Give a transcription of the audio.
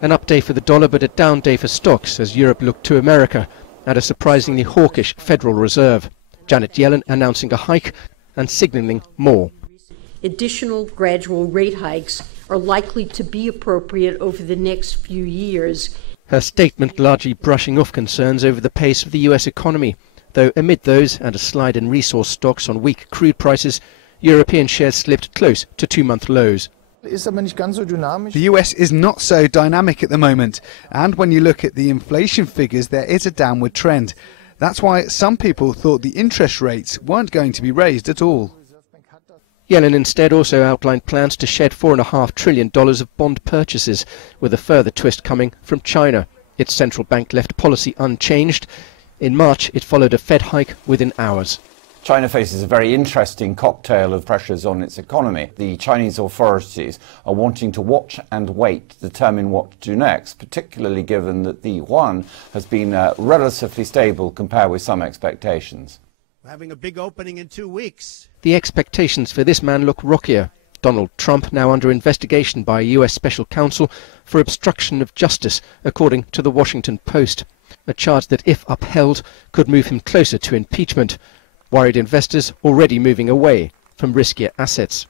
An up day for the dollar, but a down day for stocks as Europe looked to America and a surprisingly hawkish Federal Reserve. Janet Yellen announcing a hike and signalling more. Additional gradual rate hikes are likely to be appropriate over the next few years. Her statement largely brushing off concerns over the pace of the US economy, though amid those and a slide in resource stocks on weak crude prices, European shares slipped close to two-month lows. The US is not so dynamic at the moment, and when you look at the inflation figures, there is a downward trend. That's why some people thought the interest rates weren't going to be raised at all. Yellen instead also outlined plans to shed $4.5 trillion of bond purchases, with a further twist coming from China. Its central bank left policy unchanged. In March, it followed a Fed hike within hours. China faces a very interesting cocktail of pressures on its economy. The Chinese authorities are wanting to watch and wait to determine what to do next, particularly given that the yuan has been relatively stable compared with some expectations. We're having a big opening in 2 weeks. The expectations for this man look rockier. Donald Trump now under investigation by a US special counsel for obstruction of justice, according to the Washington Post. A charge that, if upheld, could move him closer to impeachment. Worried investors already moving away from riskier assets.